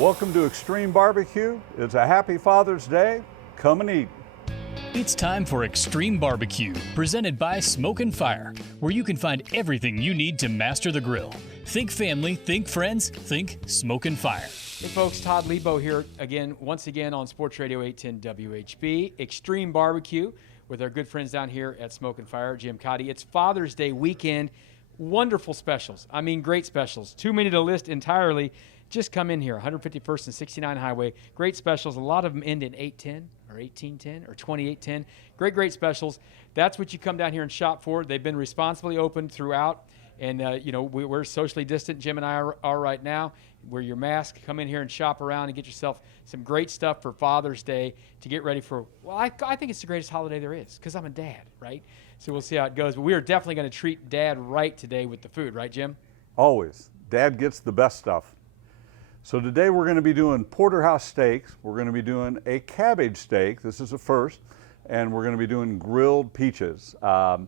Welcome to Xtreme Barbecue. It's a happy Father's Day. Come and eat. It's time for Xtreme Barbecue, presented by Smoke and Fire, where you can find everything you need to master the grill. Think family, think friends, think Smoke and Fire. Hey folks, Todd Lebo here once again on Sports Radio 810 WHB. Xtreme Barbecue with our good friends down here at Smoke and Fire, Jim Cotty. It's Father's Day weekend. Wonderful specials. I mean, great specials. Too many to list entirely. Just come in here, 151st and 69 Highway. Great specials. A lot of them end in 810 or 1810 or 2810. Great specials. That's what you come down here and shop for. They've been responsibly opened throughout. And, we're socially distant. Jim and I are right now. Wear your mask. Come in here and shop around and get yourself some great stuff for Father's Day to get ready for, well, I think it's the greatest holiday there is because I'm a dad, right? So we'll see how it goes. But we are definitely going to treat Dad right today with the food, right, Jim? Always. Dad gets the best stuff. So today we're going to be doing porterhouse steaks. We're going to be doing a cabbage steak. This is a first. And we're going to be doing grilled peaches. The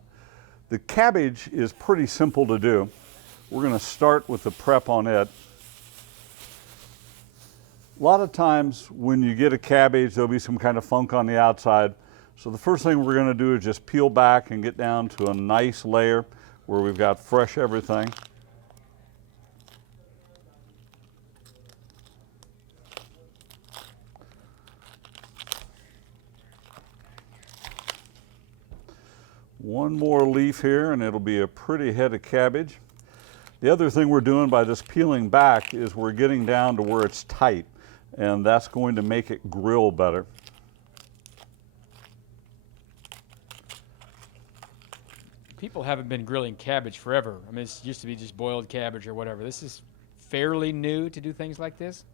cabbage is pretty simple to do. We're going to start with the prep on it. A lot of times when you get a cabbage, there'll be some kind of funk on the outside. So the first thing we're going to do is just peel back and get down to a nice layer where we've got fresh everything. One more leaf here and it'll be a pretty head of cabbage. The other thing we're doing by this peeling back is we're getting down to where it's tight, and that's going to make it grill better. People haven't been grilling cabbage forever. I mean, it used to be just boiled cabbage or whatever. This is fairly new to do things like this?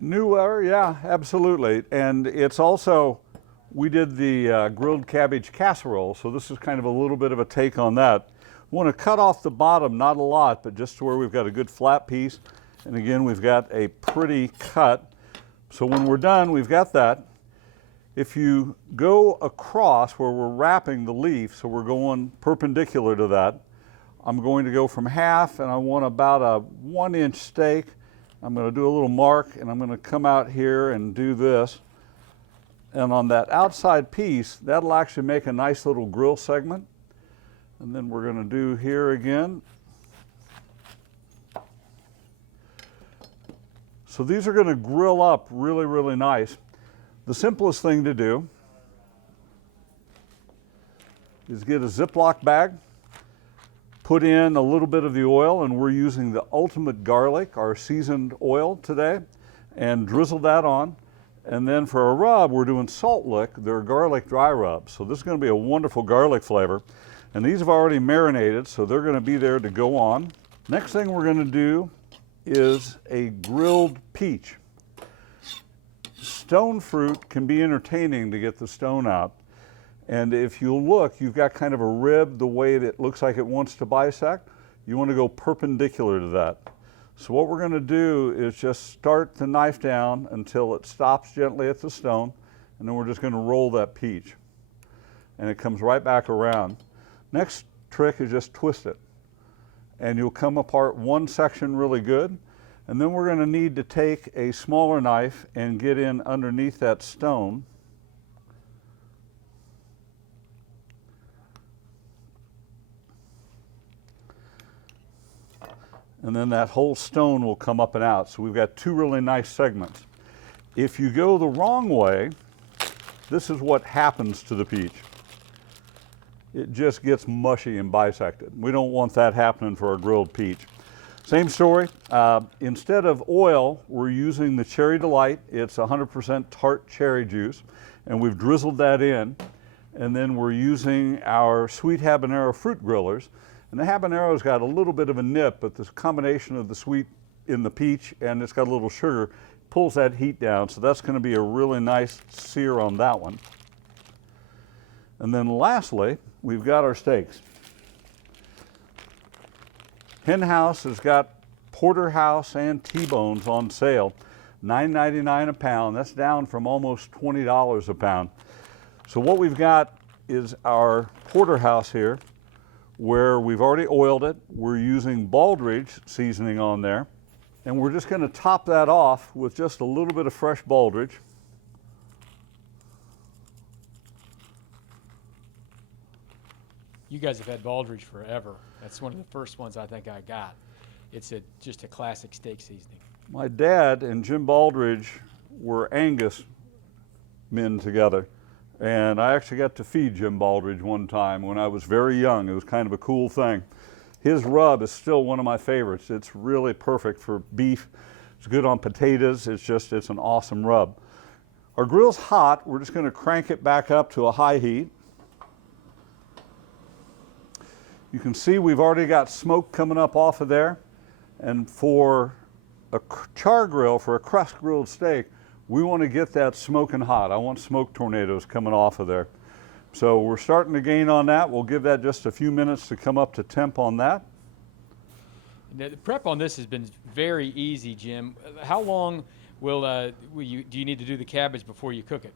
Newer, yeah, absolutely. And it's also, we did the grilled cabbage casserole, so this is kind of a little bit of a take on that. We want to cut off the bottom, not a lot, but just to where we've got a good flat piece. And again, we've got a pretty cut. So when we're done, we've got that. If you go across where we're wrapping the leaf, so we're going perpendicular to that, I'm going to go from half, and I want about a 1-inch steak. I'm going to do a little mark, and I'm going to come out here and do this. And on that outside piece, that'll actually make a nice little grill segment. And then we're going to do here again. So these are going to grill up really, really nice. The simplest thing to do is get a Ziploc bag, put in a little bit of the oil, and we're using the Ultimate Garlic, our seasoned oil today, and drizzle that on. And then for a rub, we're doing Salt Lick. They're garlic dry rubs. So this is going to be a wonderful garlic flavor. And these have already marinated, so they're going to be there to go on. Next thing we're going to do is a grilled peach. Stone fruit can be entertaining to get the stone out. And if you look, you've got kind of a rib the way that it looks like it wants to bisect. You want to go perpendicular to that. So what we're going to do is just start the knife down until it stops gently at the stone, and then we're just going to roll that peach. And it comes right back around. Next trick is just twist it. And you'll come apart one section really good, and then we're going to need to take a smaller knife and get in underneath that stone. And then that whole stone will come up and out. So we've got two really nice segments. If you go the wrong way, this is what happens to the peach. It just gets mushy and bisected. We don't want that happening for a grilled peach. Same story. Instead of oil, we're using the Cherry Delight. It's 100% tart cherry juice, and we've drizzled that in. And then we're using our sweet habanero fruit grillers. And the habanero's got a little bit of a nip, but this combination of the sweet in the peach and it's got a little sugar pulls that heat down. So that's going to be a really nice sear on that one. And then lastly, we've got our steaks. Hen House has got porterhouse and T-bones on sale, $9.99 a pound. That's down from almost $20 a pound. So what we've got is our porterhouse here, where we've already oiled it. We're using Baldridge seasoning on there. And we're just going to top that off with just a little bit of fresh baldridge. You guys have had baldridge forever. That's one of the first ones I think I got. It's just a classic steak seasoning. My dad and Jim Baldridge were Angus men together. And I actually got to feed Jim Baldridge one time when I was very young. It was kind of a cool thing. His rub is still one of my favorites. It's really perfect for beef. It's good on potatoes. It's an awesome rub. Our grill's hot. We're just going to crank it back up to a high heat. You can see we've already got smoke coming up off of there. And for a char grill, for a crust grilled steak, we want to get that smoking hot. I want smoke tornadoes coming off of there. So we're starting to gain on that. We'll give that just a few minutes to come up to temp on that. The prep on this has been very easy, Jim. How long do you need to do the cabbage before you cook it?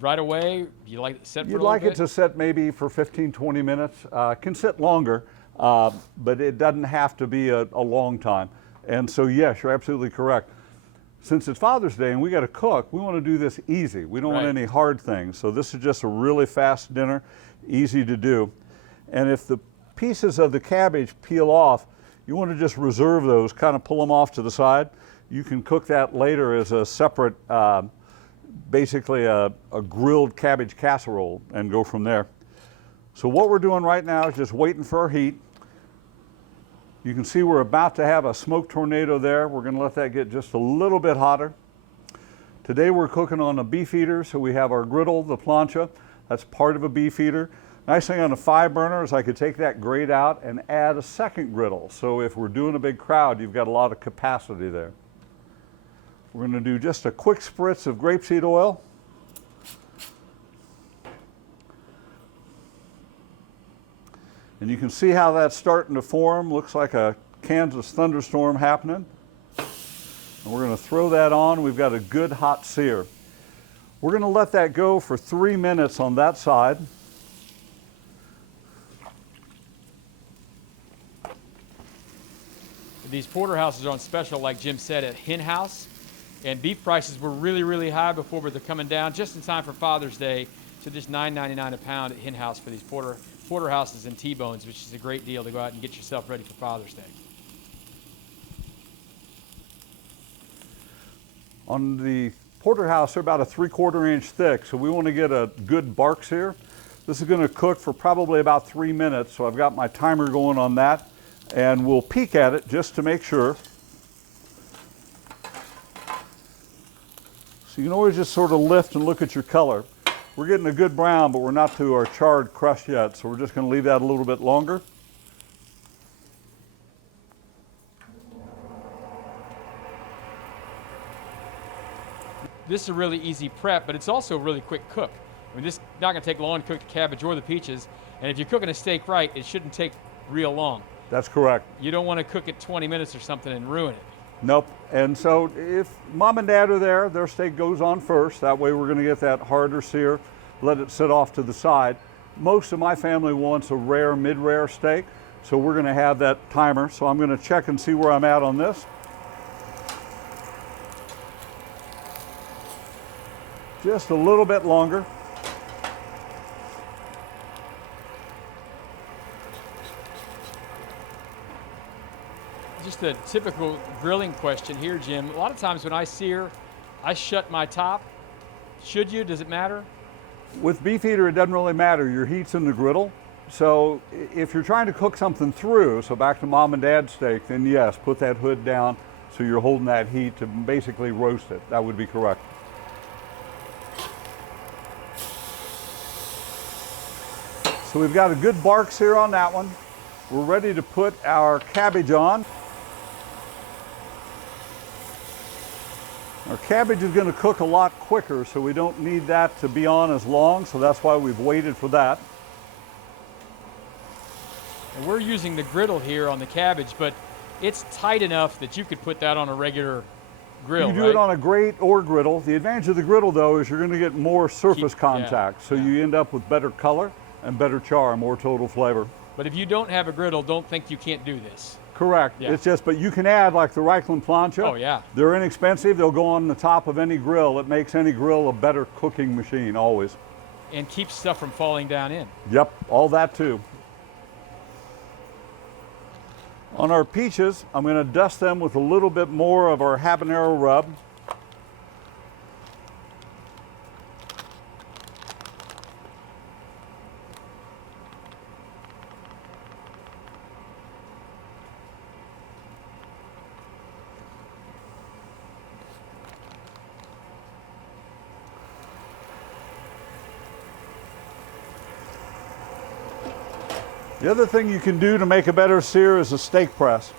Right away? Do you like it set for a little bit? You'd like it to set maybe for 15, 20 minutes. It can sit longer, but it doesn't have to be a long time. And so yes, you're absolutely correct. Since it's Father's Day and we got to cook, we want to do this easy. We don't want any hard things. So this is just a really fast dinner, easy to do. And if the pieces of the cabbage peel off, you want to just reserve those, kind of pull them off to the side. You can cook that later as a separate, basically a grilled cabbage casserole and go from there. So what we're doing right now is just waiting for our heat. You can see we're about to have a smoke tornado there. We're going to let that get just a little bit hotter. Today we're cooking on a beef eater, so we have our griddle, the plancha. That's part of a beef eater. Nice thing on a 5-burner is I could take that grate out and add a second griddle. So if we're doing a big crowd, you've got a lot of capacity there. We're going to do just a quick spritz of grapeseed oil. And you can see how that's starting to form. Looks like a Kansas thunderstorm happening. And we're going to throw that on. We've got a good hot sear. We're going to let that go for 3 minutes on that side. These porterhouses are on special, like Jim said, at Hen House. And beef prices were really, really high before, but they're coming down just in time for Father's Day to just $9.99 a pound at Hen House for these porterhouses and T-bones, which is a great deal to go out and get yourself ready for Father's Day. On the porterhouse, they're about a 3/4 inch thick, so we want to get a good bark sear. This is going to cook for probably about 3 minutes, so I've got my timer going on that, and we'll peek at it just to make sure. So you can always just sort of lift and look at your color. We're getting a good brown, but we're not to our charred crust yet, so we're just going to leave that a little bit longer. This is a really easy prep, but it's also a really quick cook. This is not going to take long to cook the cabbage or the peaches, and if you're cooking a steak right, it shouldn't take real long. That's correct. You don't want to cook it 20 minutes or something and ruin it. Nope. And so if mom and dad are there, their steak goes on first. That way we're going to get that harder sear, let it sit off to the side. Most of my family wants a rare, mid-rare steak, so we're going to have that timer. So I'm going to check and see where I'm at on this. Just a little bit longer. Just a typical grilling question here, Jim. A lot of times when I sear, I shut my top. Should you? Does it matter? With beef eater, it doesn't really matter. Your heat's in the griddle. So if you're trying to cook something through, so back to mom and dad's steak, then yes, put that hood down so you're holding that heat to basically roast it. That would be correct. So we've got a good bark sear on that one. We're ready to put our cabbage on. Our cabbage is going to cook a lot quicker, so we don't need that to be on as long, so that's why we've waited for that. And we're using the griddle here on the cabbage, but it's tight enough that you could put that on a regular grill, You do it on a grate or griddle. The advantage of the griddle, though, is you're going to get more surface contact, so you end up with better color and better char, more total flavor. But if you don't have a griddle, don't think you can't do this. Correct. Yeah. It's just, but you can add like the Reichland plancha. Oh, yeah. They're inexpensive. They'll go on the top of any grill. It makes any grill a better cooking machine always. And keeps stuff from falling down in. Yep, all that too. On our peaches, I'm going to dust them with a little bit more of our habanero rub. The other thing you can do to make a better sear is a steak press.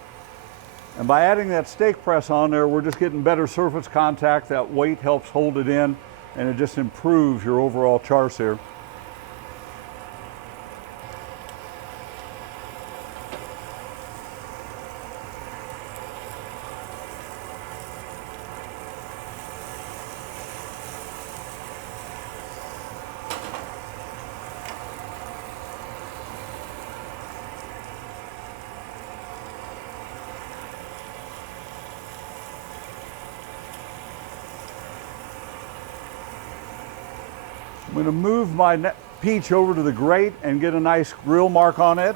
And by adding that steak press on there, we're just getting better surface contact. That weight helps hold it in, and it just improves your overall char sear. I'm going to move my peach over to the grate and get a nice grill mark on it.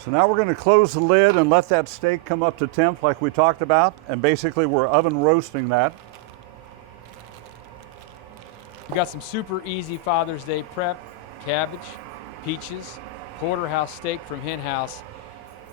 So now we're going to close the lid and let that steak come up to temp like we talked about, and basically we're oven roasting that. We got some super easy Father's Day prep: cabbage, peaches, porterhouse steak from Hen House.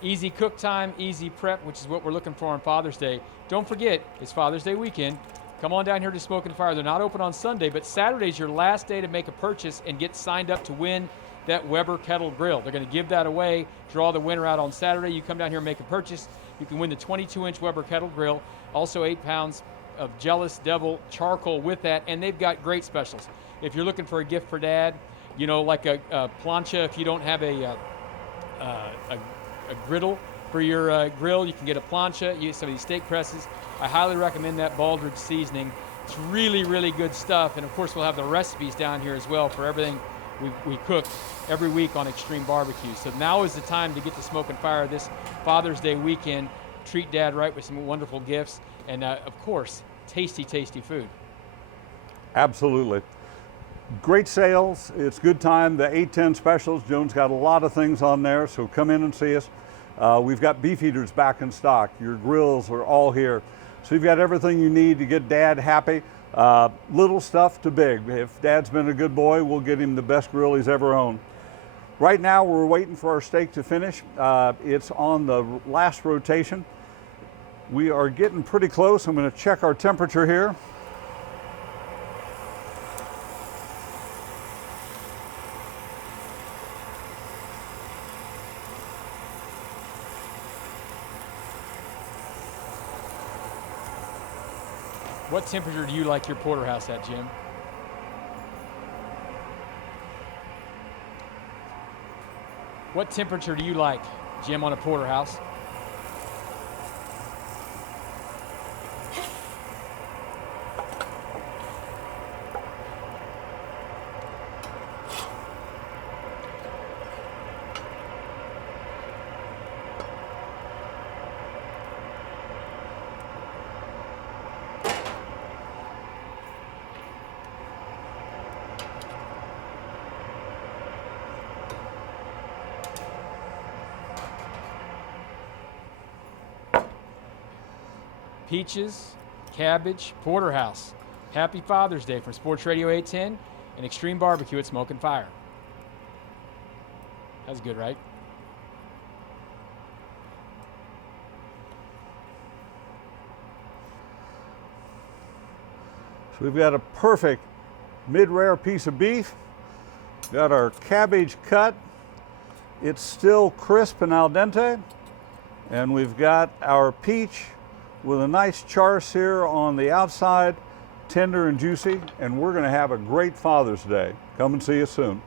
Easy cook time, easy prep, which is what we're looking for on Father's Day. Don't forget, it's Father's Day weekend. Come on down here to Smoke and Fire. They're not open on Sunday, but Saturday's your last day to make a purchase and get signed up to win that Weber Kettle Grill. They're going to give that away, draw the winner out on Saturday. You come down here and make a purchase. You can win the 22-inch Weber Kettle Grill, also 8 pounds of Jealous Devil charcoal with that, and they've got great specials. If you're looking for a gift for Dad, you know, like a plancha, if you don't have a griddle for your grill, you can get a plancha, use some of these steak presses. I highly recommend that Baldridge seasoning. It's really, really good stuff, and of course we'll have the recipes down here as well for everything we cook every week on Xtreme Barbecue. So now is the time to get to Smoke and Fire this Father's Day weekend. Treat Dad right with some wonderful gifts, and of course, tasty, tasty food. Absolutely. Great sales. It's good time. The 810 specials. Joan's got a lot of things on there, so come in and see us. We've got beef eaters back in stock. Your grills are all here. So you've got everything you need to get Dad happy. Little stuff to big. If Dad's been a good boy, we'll get him the best grill he's ever owned. Right now, we're waiting for our steak to finish. It's on the last rotation. We are getting pretty close. I'm going to check our temperature here. What temperature do you like your porterhouse at, Jim? What temperature do you like, Jim, on a porterhouse? peaches, cabbage, porterhouse. Happy Father's Day from Sports Radio 810 and Xtreme Barbecue at Smoke and Fire. That's good, right? So we've got a perfect mid-rare piece of beef. Got our cabbage cut. It's still crisp and al dente. And we've got our peach with a nice char sear on the outside, tender and juicy. And we're going to have a great Father's Day. Come and see us soon.